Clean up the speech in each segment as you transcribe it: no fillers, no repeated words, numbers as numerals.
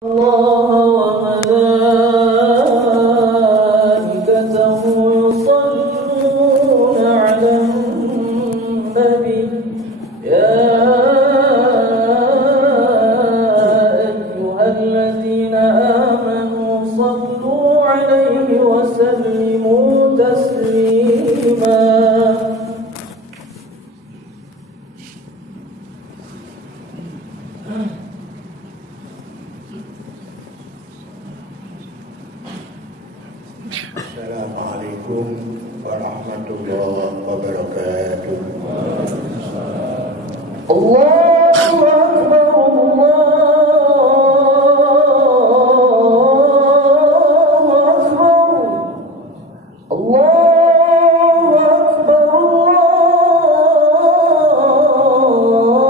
الله وملائكته يصلون على النبي يا أيها الذين آمنوا صلوا عليه وسلموا تسليما. Assalamualaikum warahmatullahi wabarakatuh. Allahu Akbar, Allahu Akbar, Allahu Akbar,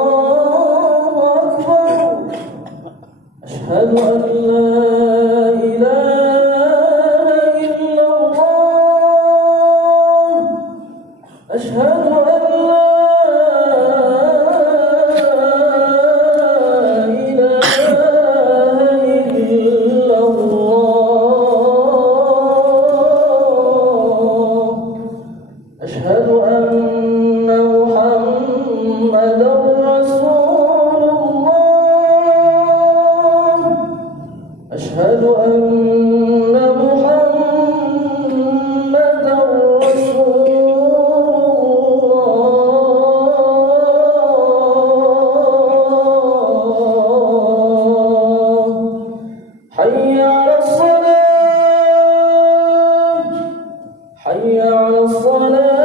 Allahu Akbar. Asyhadu an la أشهد أن لا إله إلا الله. أشهد أن محمدا رسول الله. أشهد أن محمدا رسول حي على الصلاة، حي على الصلاة،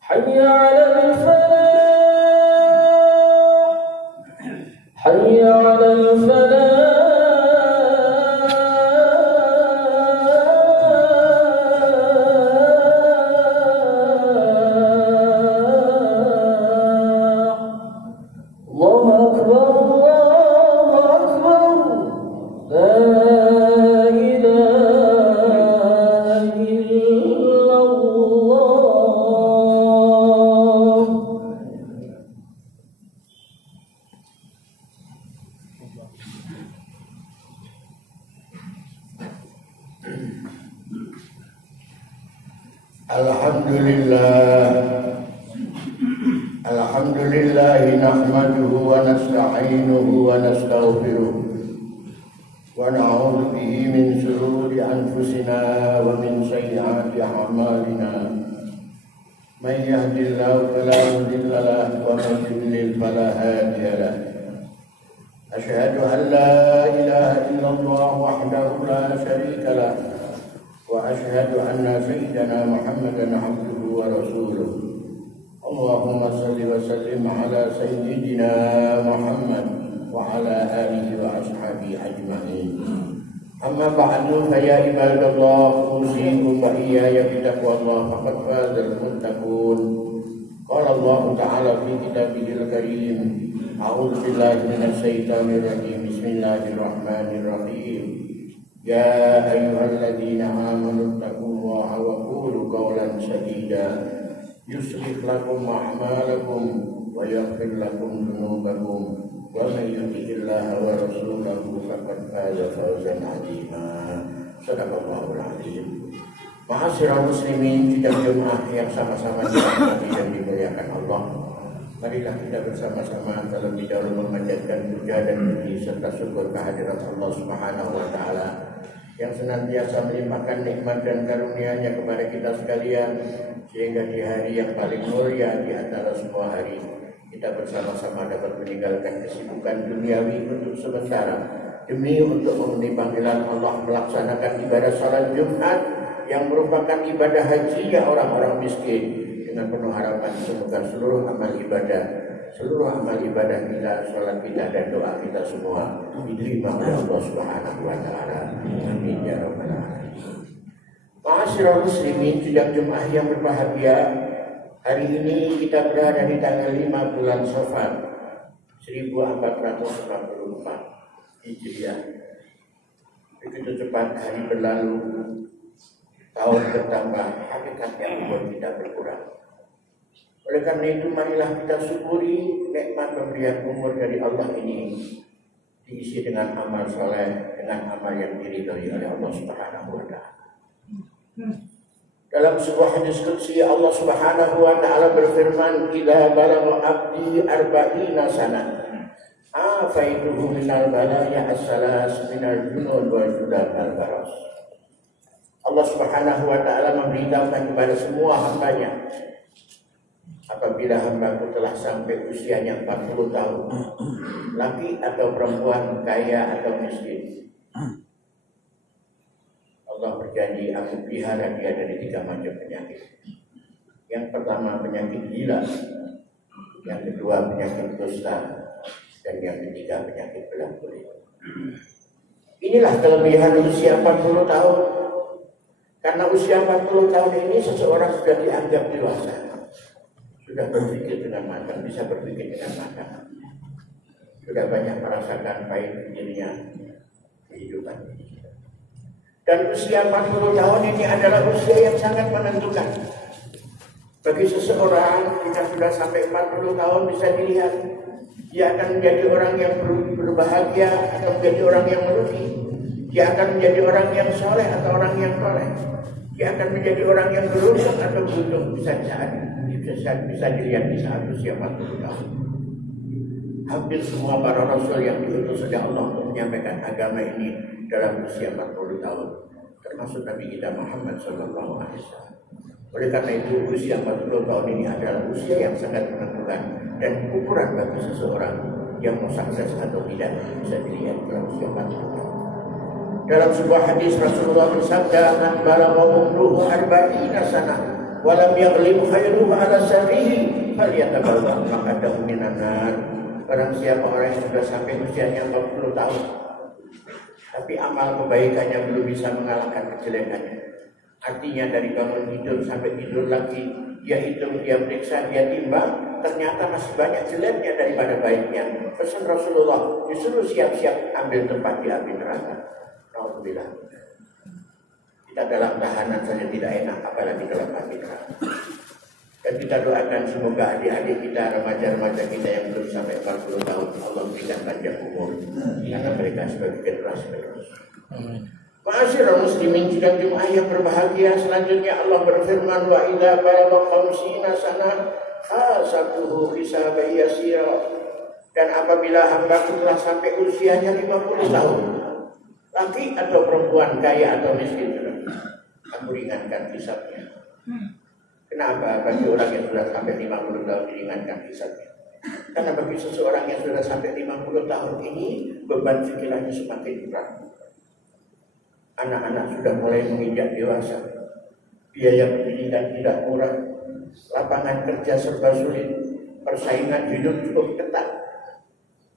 حي على الفلاح، حي على الفلاح. الله أكبر، الله أكبر، لا إله إلا الله. Alhamdulillah nahmaduhu wa nasta'inuhu wa nastaghfiruh wa na'udzu bihi min shururi anfusina wa min sayyiati a'malina. May yahdihillahu fala mudilla lahu wa may yudlil fala hadiya lahu. Asyhadu an la ilaha illallah wahdahu la syarika lahu wa asyhadu anna sayyidana Muhammadan abduhu wa rasuluh. Allahumma salli wa sallim ala sayyidina Muhammad wa ala alihi wa ashabihi ajma'in. Amma ba'du, fa ya ibadallah, usikum wa iyaya bitaqwallah faqad fazal muttaqun. Qala Allah ta'ala fi kitabihil karim, a'udzu billahi minasy syaithanir rajim. Bismillahirrahmanirrahim. Ya ayyuhalladzina amanu taqullaha wa qulu qawlan sadida yuslih lakum a'malakum wa yaghfir lakum dhunubakum wa may yuti'illaha wa rasulahu faqad faza fawzan 'azima. Shadaqallahul 'azim. Ma'asyiral muslimin, sidang jemaah yang sama-sama dirahmati dan dimuliakan Allah. Marilah kita bersama-sama terlebih dahulu memanjatkan puja dan puji serta syukur kehadirat Allah Subhanahu wa taala yang senantiasa melimpahkan nikmat dan karunia-Nya kepada kita sekalian, sehingga di hari yang paling mulia di antara semua hari kita bersama-sama dapat meninggalkan kesibukan duniawi untuk sementara demi untuk memenuhi panggilan Allah melaksanakan ibadah salat Jumat yang merupakan ibadah haji orang-orang miskin, dengan penuh harapan semoga seluruh amal ibadah kita, salat kita dan doa kita semua diterima oleh Allah Subhanahu wa taala. Amin ya rabbal alamin. Ma'asyiral muslimin, sidang jemaah yang berbahagia, hari ini kita berada di tanggal 5 bulan Safar 1444 Hijriah. Begitu cepat hari berlalu, tahun bertambah, hakikatnya umur kita berkurang. Oleh karena itu marilah kita syukuri nikmat pemberian umur dari Allah ini, diisi dengan amal soleh, dengan amal yang diridhoi oleh Allah Subhanahu wa Ta'ala. Dalam sebuah hadis qudsi Allah Subhanahu wa Ta'ala berfirman, "Idza balagha 'abdi 40 sanah, afaituhu minal balaya as-salas minal junud wal judal al-baras." Allah Subhanahu wa Ta'ala memberitahukan kepada semua hambanya, apabila hambaku telah sampai usianya 40 tahun, laki atau perempuan, kaya atau miskin, Allah berjanji aku pelihara dia dari 3 macam penyakit. Yang pertama penyakit gila, yang kedua penyakit kusta, dan yang ketiga penyakit belang kulit. Inilah kelebihan usia 40 tahun. Karena usia 40 tahun ini seseorang sudah dianggap dewasa, sudah berpikir dengan matang, bisa berpikir dengan matang, sudah banyak merasakan pahit dirinya kehidupan. Dan usia 40 tahun ini adalah usia yang sangat menentukan. Bagi seseorang, jika sudah sampai 40 tahun bisa dilihat, dia akan menjadi orang yang berbahagia atau menjadi orang yang merugi. Dia akan menjadi orang yang soleh atau orang yang soleh. Dia akan menjadi orang yang beruntung atau beruntung, bisa dilihat di saat usia 40 tahun. Hampir semua para rasul yang diutus oleh Allah untuk menyampaikan agama ini dalam usia 40 tahun, termasuk Nabi kita Muhammad SAW. Oleh karena itu usia 40 tahun ini adalah usia yang sangat menentukan dan ukuran bagi seseorang yang mau sukses atau tidak bisa dilihat dalam usia 40 tahun. Dalam sebuah hadis Rasulullah bersabda, "Man balagha umruhu 40 sanah wa lam yaghlib khairuhu ala syarrihi falyatabawwa maq'adahu minan nar." Barang siapa orang yang sudah sampai usianya 40 tahun, tapi amal kebaikannya belum bisa mengalahkan kejelekannya. Artinya dari bangun tidur sampai tidur lagi, dia hitung, dia periksa, dia timbang, ternyata masih banyak jeleknya daripada baiknya. Pesan Rasulullah, disuruh siap-siap ambil tempat di api neraka. Alhamdulillah. Kita dalam tahanan saja tidak enak, apalagi dalam api neraka. Dan kita doakan semoga adik-adik kita, remaja-remaja kita yang belum sampai 40 tahun, Allah berikan panjang umur karena mereka sebagai generasi penerus. Ma'asyiral muslimin, jika jemaah yang berbahagia, selanjutnya Allah berfirman, "Wa idza balagha 50 sanah fasatuhu hisaban yasira." Dan apabila hamba telah sampai usianya 50 tahun, laki atau perempuan, kaya atau miskin, aku ringankan hisabnya. Kenapa bagi orang yang sudah sampai 50 tahun diringankan hisabnya? Karena bagi seseorang yang sudah sampai 50 tahun ini, beban pikirannya semakin berat. Anak-anak sudah mulai menginjak dewasa, biaya pendidikan tidak murah, lapangan kerja serba sulit, persaingan hidup cukup ketat.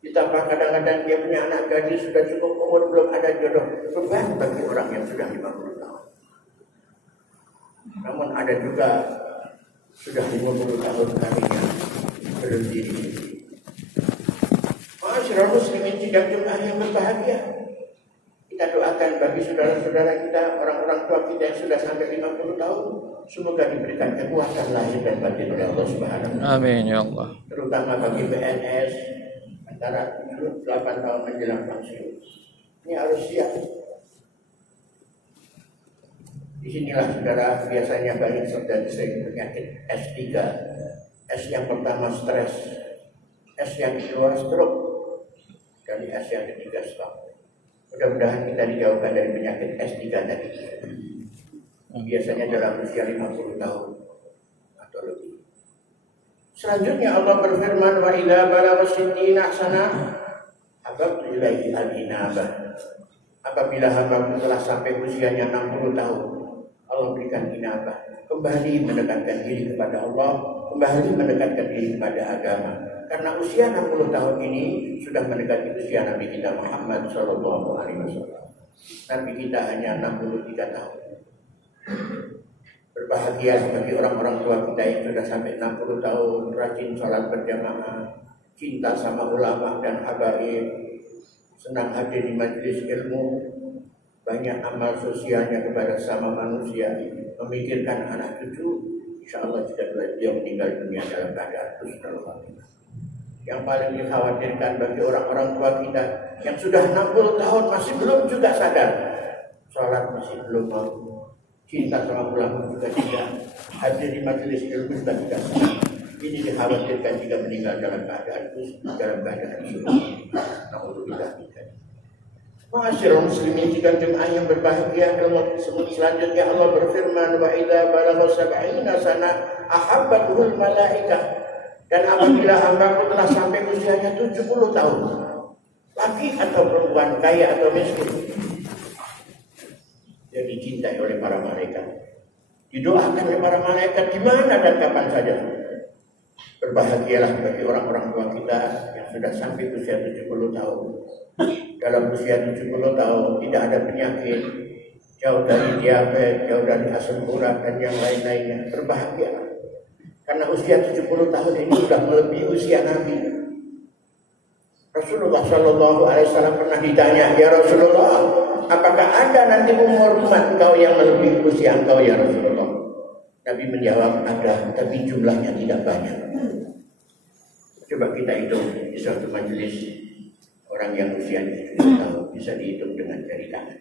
Ditambah kadang-kadang dia punya anak gadis sudah cukup umur, belum ada jodoh. Beban bagi orang yang sudah 50 tahun. Namun ada juga sudah 50 tahun kakinya berhenti. Ma'asyiral muslimin, tidak jemaah yang berbahagia, kita doakan bagi saudara-saudara kita, orang-orang tua kita yang sudah sampai 50 tahun, semoga diberikan kekuatan lahir dan batin oleh Allah Subhanahu wa Ta'ala. Amin ya Allah. Terutama bagi PNS antara 8 tahun menjelang pensiun. Ini harus siap. Disinilah saudara biasanya banyak terjadi penyakit S3. S yang pertama stres, S yang kedua stroke, dan S yang ketiga stroke. Mudah-mudahan kita dijauhkan dari penyakit S3 tadi. Biasanya dalam usia 50 tahun atau lebih. Selanjutnya Allah berfirman, "Wa idza balagha 60 sanah hababtu ilaihi al-inabah." Apabila hamba telah sampai usianya 60 tahun, Allah berikan inabah, kembali mendekatkan diri kepada Allah, kembali mendekatkan diri kepada agama. Karena usia 60 tahun ini sudah mendekati usia Nabi kita Muhammad SAW. Nabi kita hanya 63 tahun. Berbahagia bagi orang-orang tua kita yang sudah sampai 60 tahun, rajin sholat berjamaah, cinta sama ulama dan habaib, senang hadir di majelis ilmu, banyak amal sosialnya kepada sama manusia, memikirkan anak cucu, insya Allah jika dia meninggal dunia dalam keadaan husnul khatimah. Yang paling dikhawatirkan bagi orang-orang tua kita yang sudah 60 tahun masih belum juga sadar, sholat masih belum mau, cinta sama ulama juga tidak, hadir di majelis ilmu juga tidak. Ini dikhawatirkan jika meninggal dalam keadaan suci. Alhamdulillah. Ma'asyiral muslimin, jika jemaah yang berbahagia, selanjutnya Allah berfirman, wa idza balagha sab'ina sana ahabbatuhul malaikah. Dan apabila hambaku telah sampai usianya 70 tahun, laki atau perempuan, kaya atau miskin, dia dicintai oleh para malaikat, didoakan oleh para malaikat di mana dan kapan saja. Berbahagialah bagi orang-orang tua kita yang sudah sampai usia 70 tahun. Dalam usia 70 tahun tidak ada penyakit, jauh dari diabetes, jauh dari asam urat dan yang lain-lainnya. Berbahagialah. Karena usia 70 tahun ini sudah melebihi usia Nabi. Rasulullah Shallallahu Alaihi Wasallam pernah ditanya, ya Rasulullah, apakah ada nanti umur umat engkau yang melebihi usia engkau ya Rasulullah? Nabi menjawab, ada, tapi jumlahnya tidak banyak. Coba kita hitung di suatu majelis, orang yang usianya 70 tahun bisa dihitung dengan jari tangan.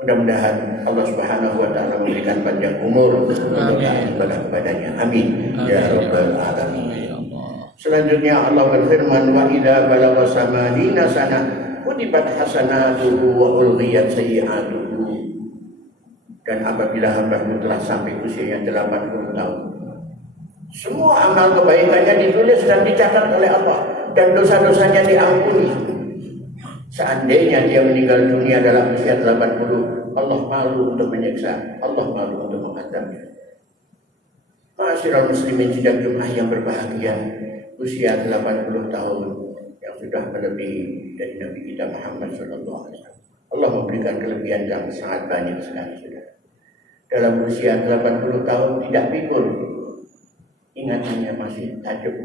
Mudah-mudahan Allah Subhanahu wa taala memberikan panjang umur untuk ibadah kepadanya. Amin. Ya rabbal alamin. Selanjutnya Allah berfirman, wa idza balagha samanina sana kutibat hasanatuhu wa ulghiyat sayyi'atuhu. Dan apabila hamba-Mu telah sampai usianya 80 tahun, semua amal kebaikannya ditulis dan dicatat oleh Allah dan dosa-dosanya diampuni. Seandainya dia meninggal dunia dalam usia 80, Allah malu untuk menyiksa, Allah malu untuk mengadabnya. Ma'asyiral muslimin sidang Jumat yang berbahagia, usia 80 tahun yang sudah melebihi dari Nabi kita Muhammad SAW. Allah memberikan kelebihan yang sangat banyak sekali sudah. Dalam usia 80 tahun tidak pikun, ingatannya masih tajam,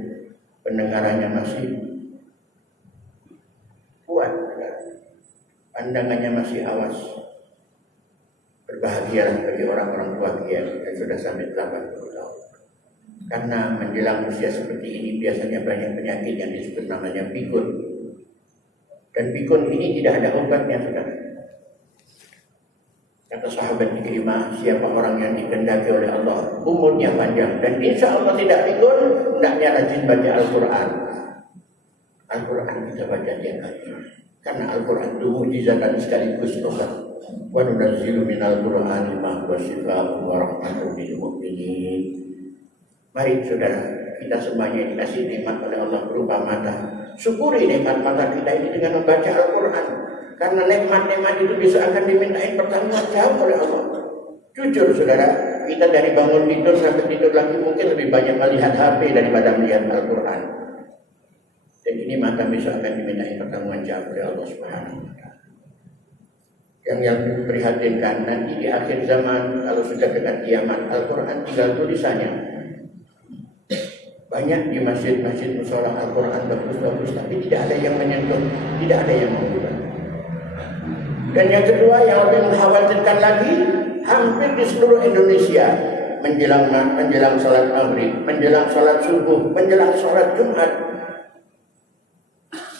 pendengarannya masih kuat, pandangannya masih awas. Berbahagialah bagi orang-orang tua yang sudah sampai 80 tahun. Karena menjelang usia seperti ini biasanya banyak penyakit yang disebut namanya pikun. Dan pikun ini tidak ada obatnya sudah. Kata sahabat Ikrimah, siapa orang yang dikehendaki oleh Allah umurnya panjang dan insya Allah tidak pikun, hendaknya rajin baca Al-Quran. Al-Quran kita baca tiap hari. Karena Al-Quran itu mukjizat dan sekaligus obat. Wa nunazzilu minal Qur'ani ma huwa shifaa'un wa rahmatun lil mu'minin. Mari saudara, kita semuanya dikasih nikmat oleh Allah berupa mata. Syukuri nikmat mata kita ini dengan membaca Al-Quran. Karena nikmat-nikmat itu bisa akan dimintain pertanggungjawab oleh Allah. Jujur saudara, kita dari bangun tidur sampai tidur lagi mungkin lebih banyak melihat HP daripada melihat Al-Quran. Dan ini mata besok akan dimintai pertanggungjawab oleh Allah Subhanahu wa taala. Yang memprihatinkan nanti di akhir zaman kalau sudah dekat kiamat, Al-Quran tinggal tulisannya. Banyak di masjid-masjid musola Al-Quran bagus-bagus, tapi tidak ada yang menyentuh, tidak ada yang mengubah. Dan yang kedua yang lebih mengkhawatirkan lagi, hampir di seluruh Indonesia menjelang sholat maghrib, menjelang sholat subuh, menjelang sholat Jumat,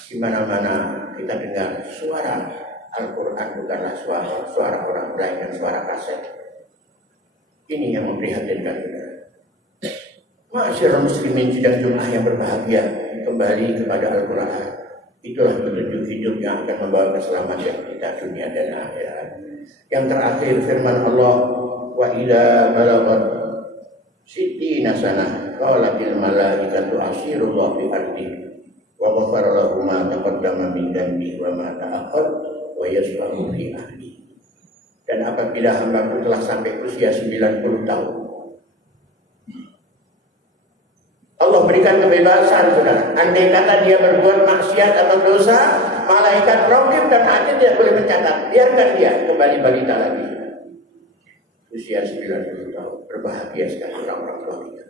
di mana-mana kita dengar suara Al-Quran bukanlah suara orang lain dan suara kaset. Ini yang memprihatinkan kita. Ma'asyiral muslimin sidang Jumat yang berbahagia, kembali kepada Al-Quran. Itulah petunjuk hidup yang akan membawa keselamatan kita dunia dan akhirat. Yang terakhir firman Allah, wa idza balaghat sittina sanah qalatil malaikatu asirullah fi ardi wa ghafara lahu ma taqaddama min dhanbi wa ma ta'akhkhar wa yasfahu fi ahli. Dan apabila hamba-Ku telah sampai usia 90 tahun, Allah berikan kebebasan saudara. Andai kata dia berbuat maksiat atau dosa, malaikat raqib dan atid tidak boleh mencatat. Biarkan dia kembali balita lagi. Usia 90 tahun, berbahagia sekali orang-orang tua kita.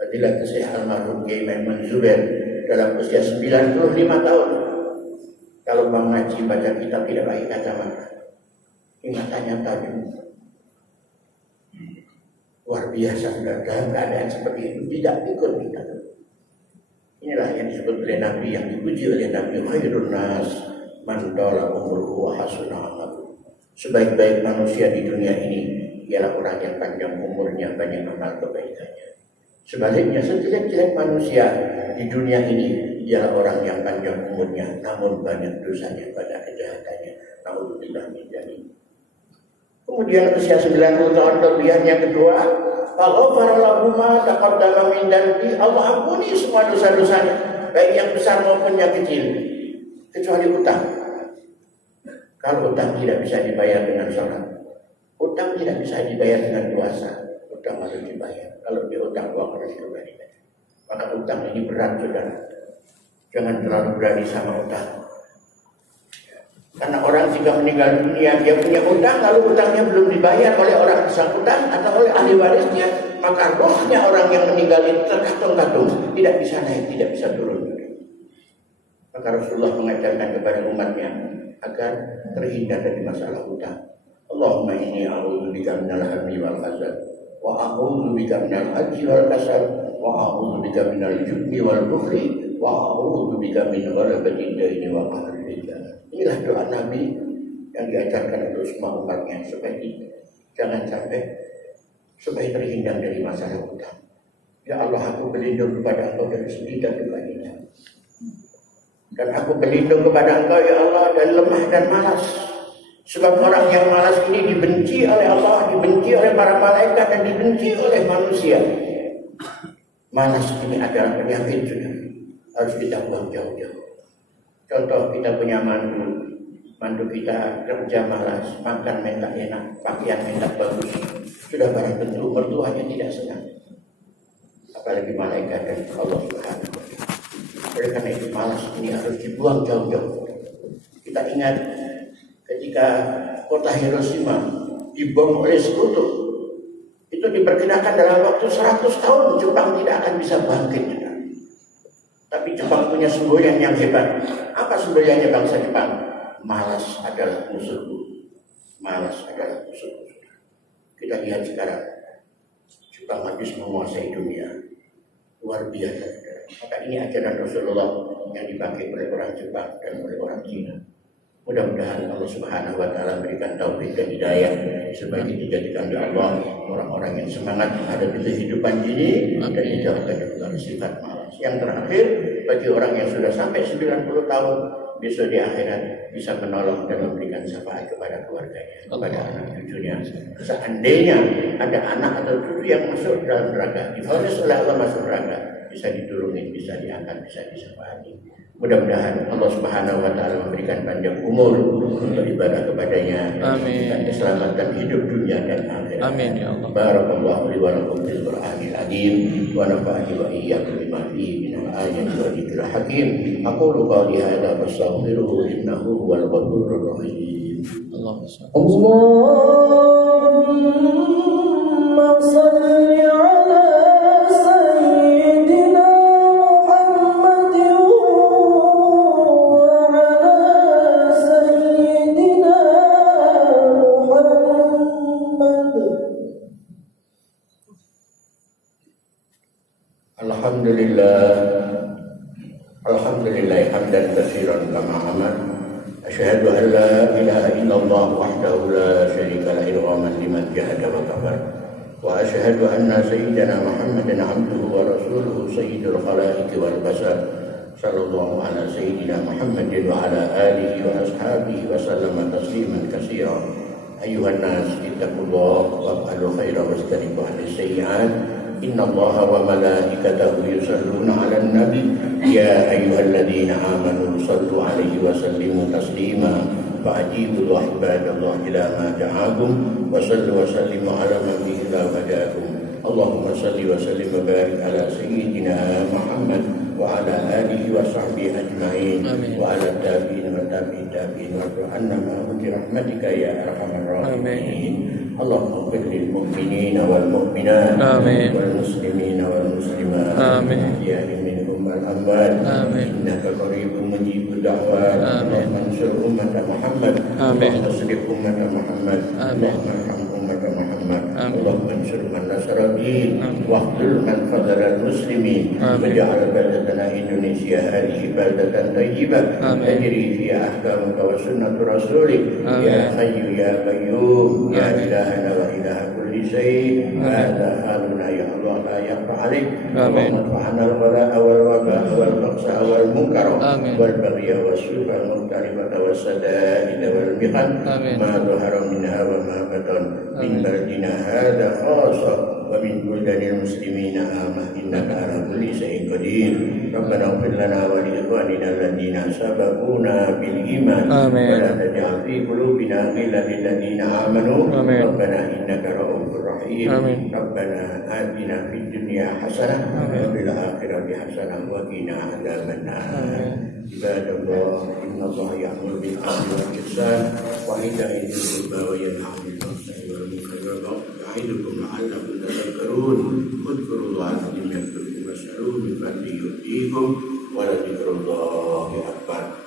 Fadilah Syekh almarhum Kiai Maimun Zubair dalam usia 95 tahun Kalau mengaji baca kitab tidak pakai kacamata, ingatannya tajam. Luar biasa sudah dalam keadaan seperti itu tidak ikut kita. Inilah yang disebut oleh Nabi, yang dipuji oleh Nabi, khairun nas man tala umruhu wa hasuna amaluhu. Sebaik-baik manusia di dunia ini ialah orang yang panjang umurnya, banyak amal kebaikannya. Sebaliknya sejelek-jelek manusia di dunia ini ialah orang yang panjang umurnya namun banyak dosanya, banyak kejahatannya. Naudzubillah min dzalik. Kemudian usia 90 tahun kelebihan yang kedua, faghfara lahu ma taqaddama min dzambi, Allah ampuni semua dosa-dosanya, baik yang besar maupun yang kecil, kecuali utang. Kalau utang tidak bisa dibayar dengan sholat, utang tidak bisa dibayar dengan puasa, utang harus dibayar. Kalau dia utang uang harus dikembalikan. Maka utang ini berat, saudara. Jangan terlalu berani sama utang. Karena orang jika meninggal dunia dia punya utang, lalu utangnya belum dibayar oleh orang bersangkutan atau oleh ahli warisnya, maka rohnya orang yang meninggal itu terkatung-katung, tidak bisa naik, tidak bisa turun. Maka Rasulullah mengajarkan kepada umatnya agar terhindar dari masalah utang. Allahumma inni a'udzubika minal hammi wal hazan, wa a'udzubika minal ajzi wal kasal, wa a'udzubika minal jubni wal bukhli, wa a'udzubika min ghalabatid daini wa qahri rijal. Inilah doa Nabi yang diajarkan untuk semua umatnya supaya jangan sampai supaya terhindar dari masalah utang. Ya Allah, aku berlindung kepada Engkau dari sedih dan duka ini. Dan aku berlindung kepada Engkau ya Allah dari lemah dan malas. Sebab orang yang malas ini dibenci oleh Allah, dibenci oleh para malaikat dan dibenci oleh manusia. Malas ini adalah penyakit sudah, harus kita buang jauh-jauh. Contoh, kita punya mantu kita kerja malas, makan minta enak, pakaian minta bagus, sudah barang tentu mertuanya tidak senang. Apalagi malaikat dan Allah Subhanahu wa Ta'ala. Oleh karena itu malas ini harus dibuang jauh-jauh. Kita ingat ketika kota Hiroshima dibom oleh sekutu, itu diperkirakan dalam waktu 100 tahun Jepang tidak akan bisa bangkit. Tapi Jepang punya semboyan yang hebat. Apa semboyannya bangsa Jepang? Malas adalah musuhku. Malas adalah musuhku. Kita lihat sekarang, Jepang habis menguasai dunia. Luar biasa. Maka ini ajaran Rasulullah yang dipakai oleh orang Jepang dan oleh orang Cina. Mudah-mudahan Allah Subhanahu wa Ta'ala berikan taufik dan hidayah supaya dijadikan oleh Allah orang-orang yang semangat menghadapi kehidupan ini dan dijauhkan dari sifat malas. Yang terakhir, bagi orang yang sudah sampai 90 tahun besok di akhirat bisa menolong dan memberikan syafaat kepada keluarganya, kepada anak cucunya. Seandainya ada anak atau cucu yang masuk dalam neraka, difonis oleh Allah masuk neraka, bisa ditulungi, bisa diangkat, bisa disyafaati. Mudah-mudahan Allah Subhanahu wa Ta'ala memberikan panjang umur beribadah kepadanya, dan keselamatan hidup dunia dan akhirat. Amin ya Allah. Barakallahu li wa lakum fil Qur'anil azim wa nafa'ani wa iyyakum bima fihi minal ayati wa dzikril hakim. Aqulu qawli hadza fastaghfiruhu innahu huwal ghafurur rahim. Allahumma shalli ala Alhamdulillah hamdan katsiran kama amar. Asyhadu an la ilaha illallah wahdahu la syarika lahu idghaman liman jahada wa kafar. Wa asyhadu anna sayyidana Muhammadan abduhu wa rasuluhu sayyidul khalaiqi wal bashar. Sallallahu ala sayyidina Muhammadin wa ala alihi wa ashabihi wa sallama tasliman katsiran. Ayuhan nas ittaqullaha waf'alu khairan wastanibu 'anis sayyi'at. Inna Allaha wa malaikatahu yusalluna 'alan nabi ya ayyuhalladzina amanu sallu 'alaihi wa sallimu taslima fa'ajibu ibadallah ila ma da'akum wa sallu wa sallimu 'ala man bihi wadakum. Allahumma salli wa sallim wa barik ala sayyidina Muhammad wa ala alihi wa sahbihi ajma'in wa ala tabi'in wa tabi'in tabi'in wa anna ma'ahu bi rahmatika ya arhamar rahimin. اللهم اغفر للمؤمنين والمؤمنات والمسلمين والمسلمات الأحياء منهم والأموات إنك قريب مجيب الدعوات اللهم انصر أمة محمد اللهم اصلح أمة محمد اللهم ارحم أمة محمد اللهم انصر من نصر الدين واخذل من خذل المسلمين واجعل بلدنا إندونيسيا هذه بلدة طيبة تجري فيها أحكامك وسنة رسولك يا حي يا قيوم يا إلهنا وإله كل شيء هذا حالنا يا الله لا يخفى عليك اللهم ادفع عنا الغلاء والوباء والبأساء والمنكر والبغي والسوء المختلفة والسدائد والمحن ما ظهر منها وما بطن من بلدنا هذا خاصة ومن بلدان المسلمين عامة إنك على كل شيء قدير ربنا اغفر لنا ولإخواننا الذين سبقونا بالإيمان ولا تجعل في قلوبنا غلا للذين آمنوا ربنا إنك رؤوف رحيم ربنا آتنا في الدنيا حسنة وفي الآخرة حسنة وقنا عذاب النار عباد الله إن الله يأمر بالعدل والإحسان وإيتاء ذي القربى وينهى عن الفحشاء والمنكر والبغي يعظكم لعلكم تذكرون اذكروا الله العظيم يذكركم واسألوه من فضله يؤتيكم ولذكر الله أكبر.